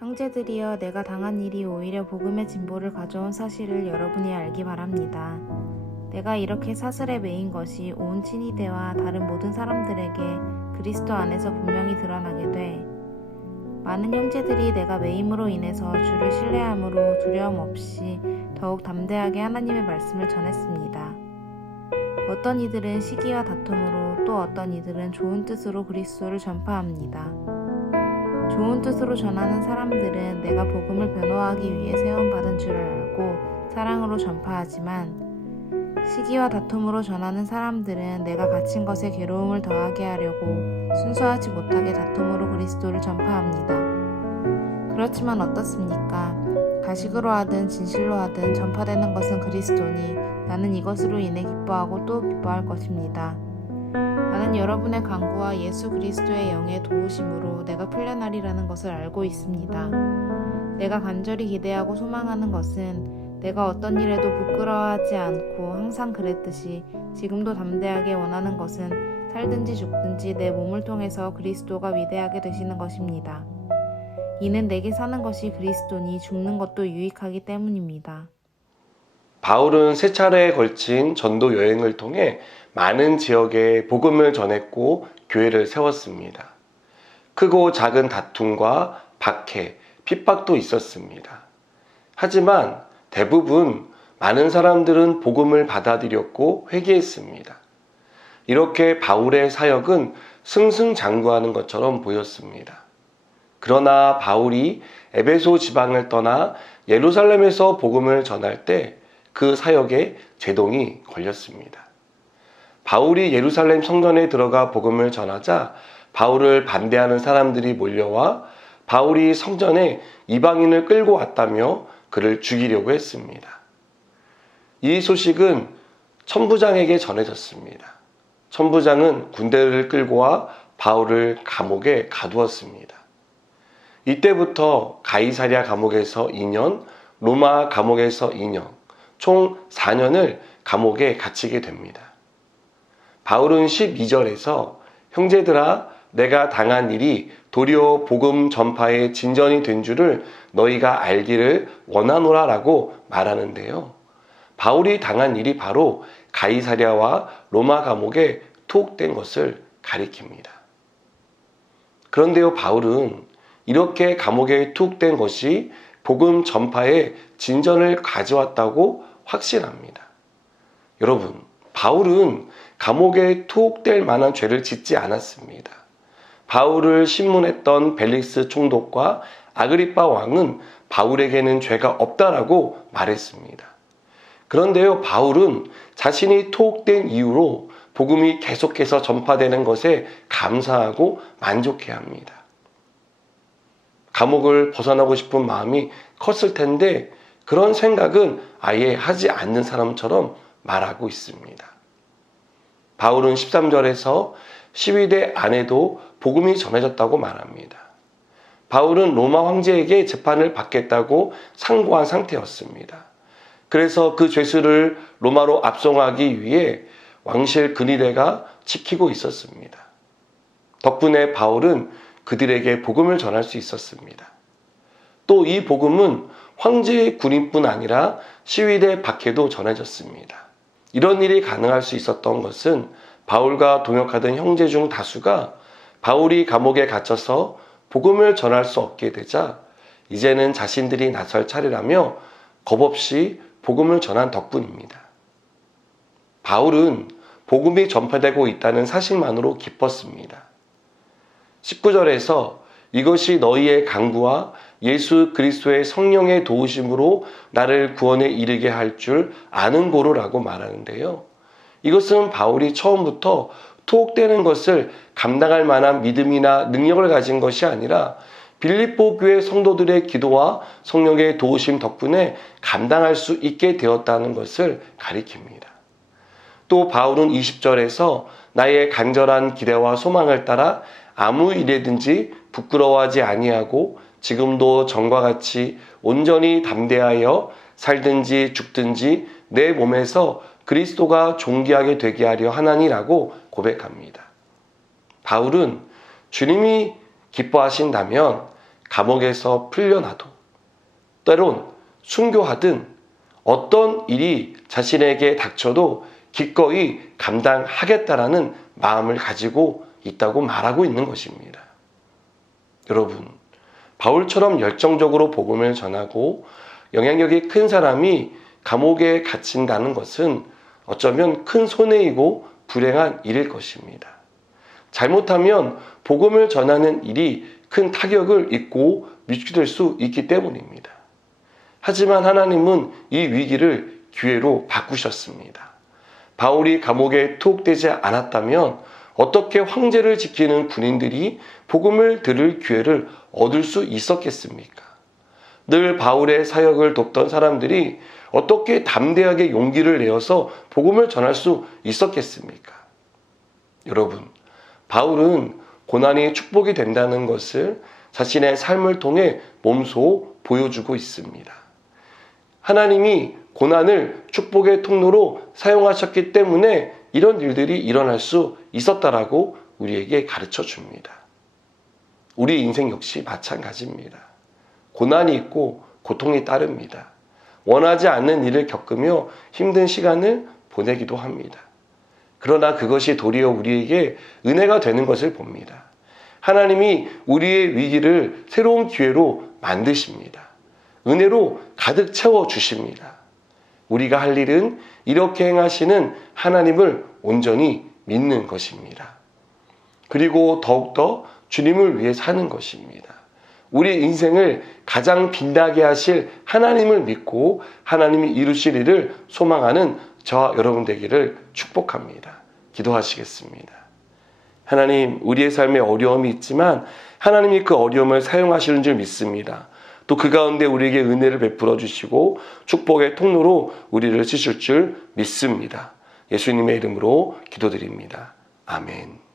형제들이여, 내가 당한 일이 오히려 복음의 진보를 가져온 사실을 여러분이 알기 바랍니다. 내가 이렇게 사슬에 매인 것이 온 친위대와 다른 모든 사람들에게 그리스도 안에서 분명히 드러나게 돼 많은 형제들이 내가 매임으로 인해서 주를 신뢰함으로 두려움 없이 더욱 담대하게 하나님의 말씀을 전했습니다. 어떤 이들은 시기와 다툼으로, 또 어떤 이들은 좋은 뜻으로 그리스도를 전파합니다. 좋은 뜻으로 전하는 사람들은 내가 복음을 변호하기 위해 세움받은 줄을 알고 사랑으로 전파하지만, 시기와 다툼으로 전하는 사람들은 내가 갇힌 것에 괴로움을 더하게 하려고 순수하지 못하게 다툼으로 그리스도를 전파합니다. 그렇지만 어떻습니까? 가식으로 하든 진실로 하든 전파되는 것은 그리스도니 나는 이것으로 인해 기뻐하고 또 기뻐할 것입니다. 나는 여러분의 간구와 예수 그리스도의 영의 도우심으로 내가 풀려나리라는 것을 알고 있습니다. 내가 간절히 기대하고 소망하는 것은 내가 어떤 일에도 부끄러워하지 않고 항상 그랬듯이 지금도 담대하게 원하는 것은 살든지 죽든지 내 몸을 통해서 그리스도가 위대하게 되시는 것입니다. 이는 내게 사는 것이 그리스도니 죽는 것도 유익하기 때문입니다. 바울은 세 차례에 걸친 전도 여행을 통해 많은 지역에 복음을 전했고 교회를 세웠습니다. 크고 작은 다툼과 박해, 핍박도 있었습니다. 하지만 대부분 많은 사람들은 복음을 받아들였고 회개했습니다. 이렇게 바울의 사역은 승승장구하는 것처럼 보였습니다. 그러나 바울이 에베소 지방을 떠나 예루살렘에서 복음을 전할 때 그 사역에 제동이 걸렸습니다. 바울이 예루살렘 성전에 들어가 복음을 전하자 바울을 반대하는 사람들이 몰려와 바울이 성전에 이방인을 끌고 왔다며 그를 죽이려고 했습니다. 이 소식은 천부장에게 전해졌습니다. 천부장은 군대를 끌고 와 바울을 감옥에 가두었습니다. 이때부터 가이사랴 감옥에서 2년, 로마 감옥에서 2년, 총 4년을 감옥에 갇히게 됩니다. 바울은 12절에서 형제들아, 내가 당한 일이 도리어 복음 전파의 진전이 된 줄을 너희가 알기를 원하노라 라고 말하는데요. 바울이 당한 일이 바로 가이사랴와 로마 감옥에 투옥된 것을 가리킵니다. 그런데요, 바울은 이렇게 감옥에 투옥된 것이 복음 전파의 진전을 가져왔다고 확신합니다. 여러분, 바울은 감옥에 투옥될 만한 죄를 짓지 않았습니다. 바울을 신문했던 벨릭스 총독과 아그리빠 왕은 바울에게는 죄가 없다라고 말했습니다. 그런데요, 바울은 자신이 투옥된 이유로 복음이 계속해서 전파되는 것에 감사하고 만족해합니다. 감옥을 벗어나고 싶은 마음이 컸을 텐데 그런 생각은 아예 하지 않는 사람처럼 말하고 있습니다. 바울은 13절에서 시위대 안에도 복음이 전해졌다고 말합니다. 바울은 로마 황제에게 재판을 받겠다고 상고한 상태였습니다. 그래서 그 죄수를 로마로 압송하기 위해 왕실 근위대가 지키고 있었습니다. 덕분에 바울은 그들에게 복음을 전할 수 있었습니다. 또 이 복음은 황제의 군인뿐 아니라 시위대 밖에도 전해졌습니다. 이런 일이 가능할 수 있었던 것은 바울과 동역하던 형제 중 다수가 바울이 감옥에 갇혀서 복음을 전할 수 없게 되자 이제는 자신들이 나설 차례라며 겁없이 복음을 전한 덕분입니다. 바울은 복음이 전파되고 있다는 사실만으로 기뻤습니다. 19절에서 이것이 너희의 간구와 예수 그리스도의 성령의 도우심으로 나를 구원에 이르게 할 줄 아는 고로라고 말하는데요. 이것은 바울이 처음부터 투옥되는 것을 감당할 만한 믿음이나 능력을 가진 것이 아니라 빌립보 교회 성도들의 기도와 성령의 도우심 덕분에 감당할 수 있게 되었다는 것을 가리킵니다. 또 바울은 20절에서 나의 간절한 기대와 소망을 따라 아무 일에든지 부끄러워하지 아니하고 지금도 전과 같이 온전히 담대하여 살든지 죽든지 내 몸에서 그리스도가 존귀하게 되게 하려 하나니라고 고백합니다. 바울은 주님이 기뻐하신다면 감옥에서 풀려나도 때론 순교하든 어떤 일이 자신에게 닥쳐도 기꺼이 감당하겠다라는 마음을 가지고 있다고 말하고 있는 것입니다. 여러분, 바울처럼 열정적으로 복음을 전하고 영향력이 큰 사람이 감옥에 갇힌다는 것은 어쩌면 큰 손해이고 불행한 일일 것입니다. 잘못하면 복음을 전하는 일이 큰 타격을 입고 미치게 수 있기 때문입니다. 하지만 하나님은 이 위기를 기회로 바꾸셨습니다. 바울이 감옥에 투옥되지 않았다면 어떻게 황제를 지키는 군인들이 복음을 들을 기회를 얻을 수 있었겠습니까? 늘 바울의 사역을 돕던 사람들이 어떻게 담대하게 용기를 내어서 복음을 전할 수 있었겠습니까? 여러분, 바울은 고난이 축복이 된다는 것을 자신의 삶을 통해 몸소 보여주고 있습니다. 하나님이 고난을 축복의 통로로 사용하셨기 때문에 이런 일들이 일어날 수 있었다라고 우리에게 가르쳐 줍니다. 우리 인생 역시 마찬가지입니다. 고난이 있고 고통이 따릅니다. 원하지 않는 일을 겪으며 힘든 시간을 보내기도 합니다. 그러나 그것이 도리어 우리에게 은혜가 되는 것을 봅니다. 하나님이 우리의 위기를 새로운 기회로 만드십니다. 은혜로 가득 채워주십니다. 우리가 할 일은 이렇게 행하시는 하나님을 온전히 믿는 것입니다. 그리고 더욱더 주님을 위해 사는 것입니다. 우리 인생을 가장 빛나게 하실 하나님을 믿고 하나님이 이루실 일을 소망하는 저와 여러분 되기를 축복합니다. 기도하시겠습니다. 하나님, 우리의 삶에 어려움이 있지만 하나님이 그 어려움을 사용하시는 줄 믿습니다. 또 그 가운데 우리에게 은혜를 베풀어 주시고 축복의 통로로 우리를 쓰실 줄 믿습니다. 예수님의 이름으로 기도드립니다. 아멘.